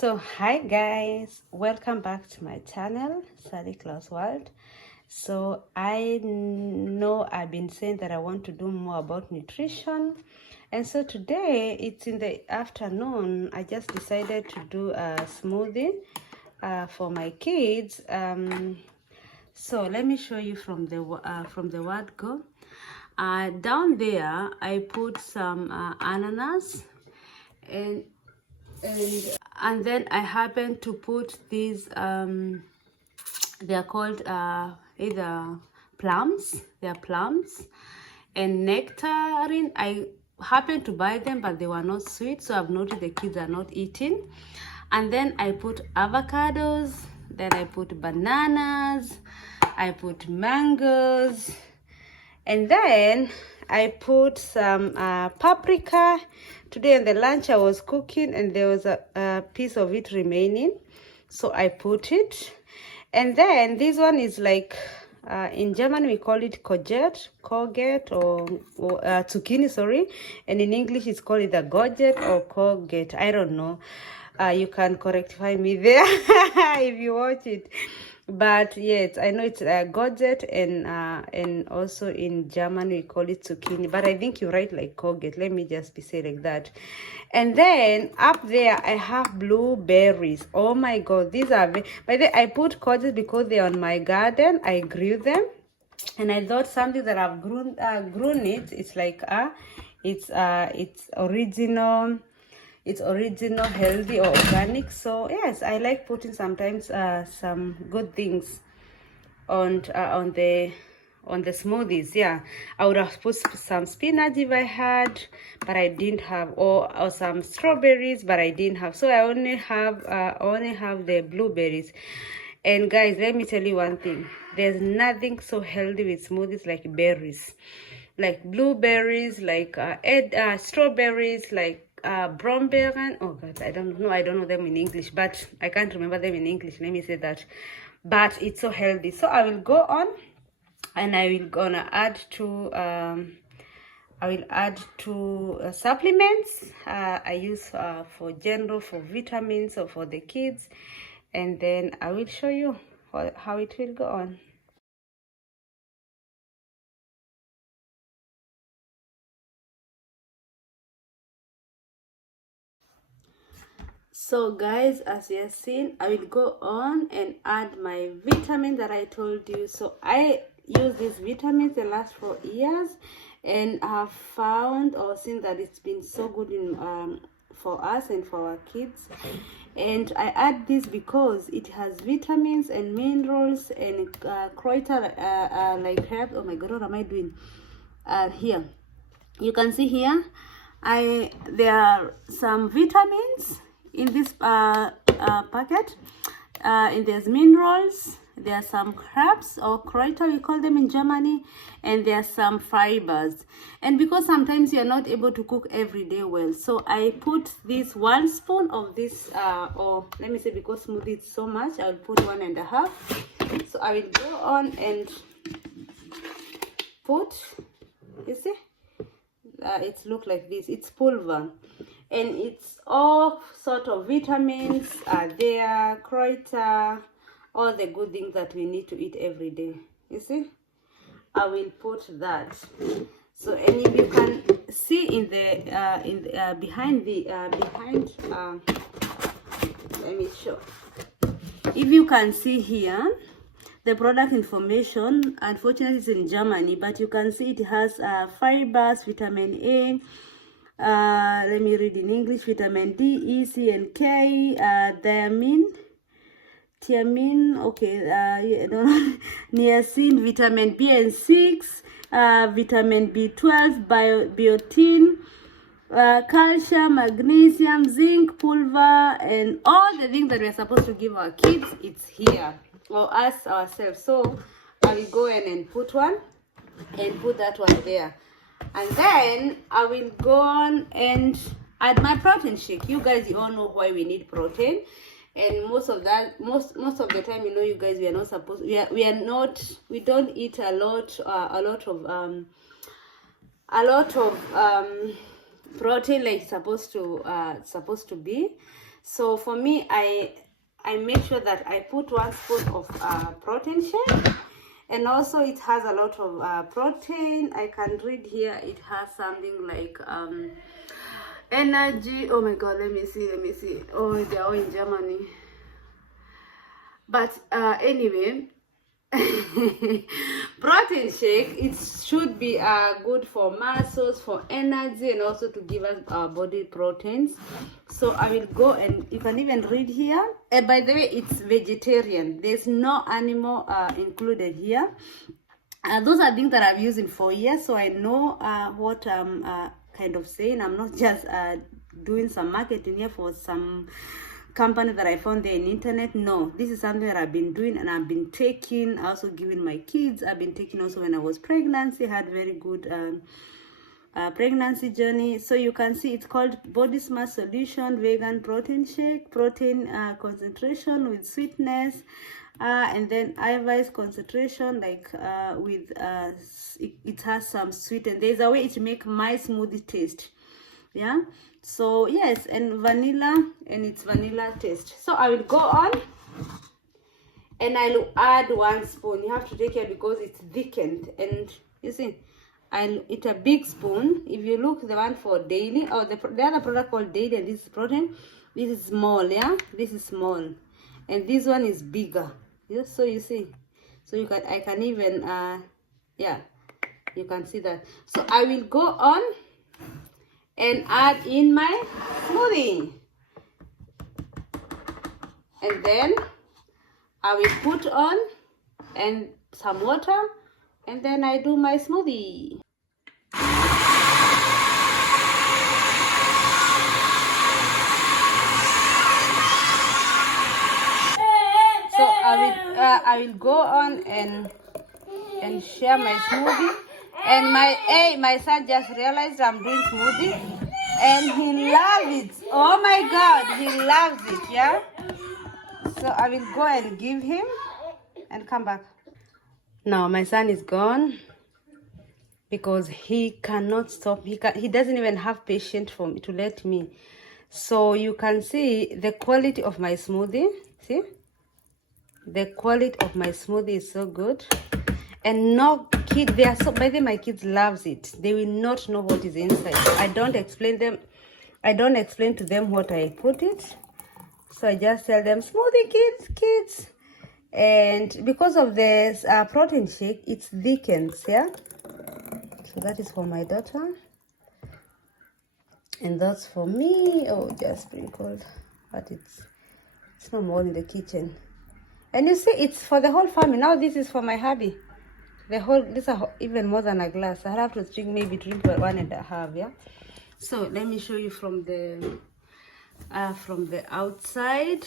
So hi guys, welcome back to my channel, SallieKlaus World. So I know I've been saying that I want to do more about nutrition, and so today it's in the afternoon. I just decided to do a smoothie for my kids. So let me show you from the word go. Down there I put some ananas and and then I happen to put these they are called either plums, they are plums, and nectarine. I happened to buy them, but they were not sweet, so I've noticed the kids are not eating. And then I put avocados, then I put bananas, I put mangoes, and then I put some paprika. Today in the lunch I was cooking and there was a piece of it remaining, so I put it. And then this one is like in German we call it courgette or zucchini, sorry, and in English it's called either gorget or courgette. I don't know. You can correctify me there if you watch it. But yes, I know it's gorget, and also in German we call it zucchini. But I think you write like courgette. Let me just be say like that. And then up there I have blueberries. Oh my God, these are by the way, I put courgette because they're on my garden. I grew them, and I thought something that I've grown it. It's like it's original. It's original, healthy, or organic. So yes, I like putting sometimes some good things on the smoothies. Yeah, I would have put some spinach if I had, but I didn't have, or some strawberries, but I didn't have. So I only have the blueberries. And guys, let me tell you one thing: there's nothing so healthy with smoothies like berries, like blueberries, like strawberries, like brombeeren. Oh God, I don't know them in English, but I can't remember them in English. Let me say that. But it's so healthy. So I will go on, and I will gonna add to supplements I use for general, for vitamins, or for the kids, and then I will show you how it will go on. So guys, as you have seen, I will go on and add my vitamin that I told you. So I use these vitamins the last 4 years, and I have found or seen that it's been so good in for us and for our kids. And I add this because it has vitamins and minerals and like herbs. Oh my God, what am I doing? Here you can see here there are some vitamins in this packet, and there's minerals, there are some herbs or kräuter, we call them in Germany, and there are some fibers. And because sometimes you're not able to cook every day well, so I put this 1 spoon of this, or let me say, because smoothie is so much, I'll put 1.5. So I will go on and put, you see, it's look like this. It's pulver, and it's all sort of vitamins are there, kräuter, all the good things that we need to eat every day. You see, I will put that. So, and if you can see in the behind, let me show. If you can see here, the product information, unfortunately it's in Germany, but you can see it has fibers, vitamin A, let me read in English, vitamin D, E, C, and K, thiamine, okay, I don't know, niacin, vitamin B and 6, vitamin B12, biotin, calcium, magnesium, zinc, pulver, and all the things that we're supposed to give our kids, it's here, or us ourselves. So I will go in and put one, and put that one there, and then I will go on and add my protein shake. You guys, you all know why we need protein, and most of the time, you know, you guys, we are not supposed, we don't eat a lot of protein like supposed to be. So for me, I make sure that I put 1 spoon of protein shake, and also it has a lot of protein. I can read here, it has something like energy. Oh my god, let me see. Oh, they're all in Germany. But anyway, protein shake, it should be good for muscles, for energy, and also to give us our body proteins. So I will go, and you can even read here, and by the way, it's vegetarian, there's no animal included here. Those are things that I've used in for years, so I know what I'm kind of saying. I'm not just doing some marketing here for some company that I found there in internet. No, this is something that I've been doing, and I've been taking, also giving my kids. I've been taking also when I was pregnant. I had very good pregnancy journey. So you can see it's called Body Smart Solution Vegan Protein Shake, protein concentration with sweetness, and then iodine concentration, like with it has some sweet, and there's a way to make my smoothie taste. Yeah, so yes, and vanilla, and it's vanilla taste. So I will go on, and I'll add 1 spoon. You have to take care because it's thickened, and you see, I'll eat a big spoon. If you look, the one for daily, or the other product called daily, and this is protein, this is small. Yeah, this is small, and this one is bigger. Yeah, so you see, so I can even yeah, you can see that. So I will go on and add in my smoothie, and then I will put on and some water, and then I do my smoothie. So I will go on and share my smoothie, and my son just realized I'm doing smoothie, and he loves it. Oh my god, he loves it. Yeah, so I will go and give him and come back. Now my son is gone because he cannot stop. He doesn't even have patience for me to let me. So you can see the quality of my smoothie. See, the quality of my smoothie is so good, and no kid, they are so, by the way, my kids loves it. They will not know what is inside. I don't explain to them what I put it. So I just tell them smoothie, kids. And because of this protein shake, it thickens. Yeah, so that is for my daughter, and that's for me. Oh, just sprinkled, but it's not more in the kitchen. And you see, it's for the whole family. Now this is for my hubby. This is even more than a glass. I have to drink 1.5. Yeah. So let me show you from the outside.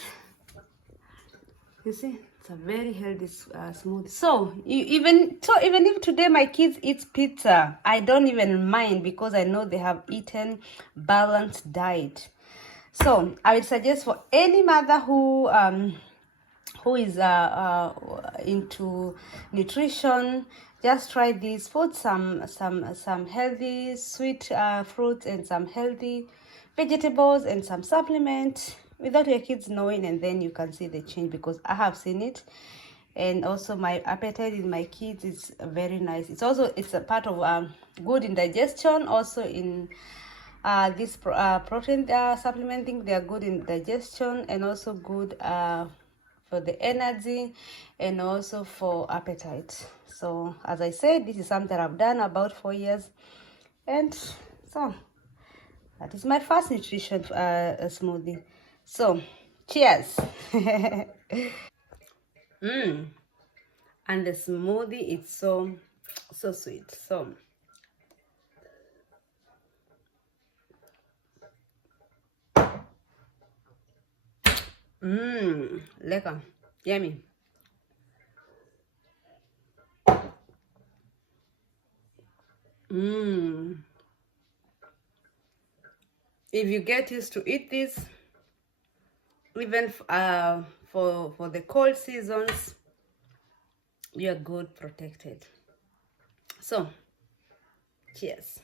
You see, it's a very healthy smoothie. So even if today my kids eat pizza, I don't even mind, because I know they have eaten balanced diet. So I would suggest for any mother who is into nutrition, just try this. Put some healthy sweet fruits and some healthy vegetables and some supplement without your kids knowing, and then you can see the change, because I have seen it. And also my appetite in my kids is very nice. It's a part of good in digestion. Also in this protein supplementing, they are good in digestion, and also good for the energy, and also for appetite. So as I said, this is something I've done about 4 years, and so that is my first nutrition smoothie. So cheers. And the smoothie is so sweet. So lekker, yummy. If you get used to eat this, even for the cold seasons, you're good protected. So cheers.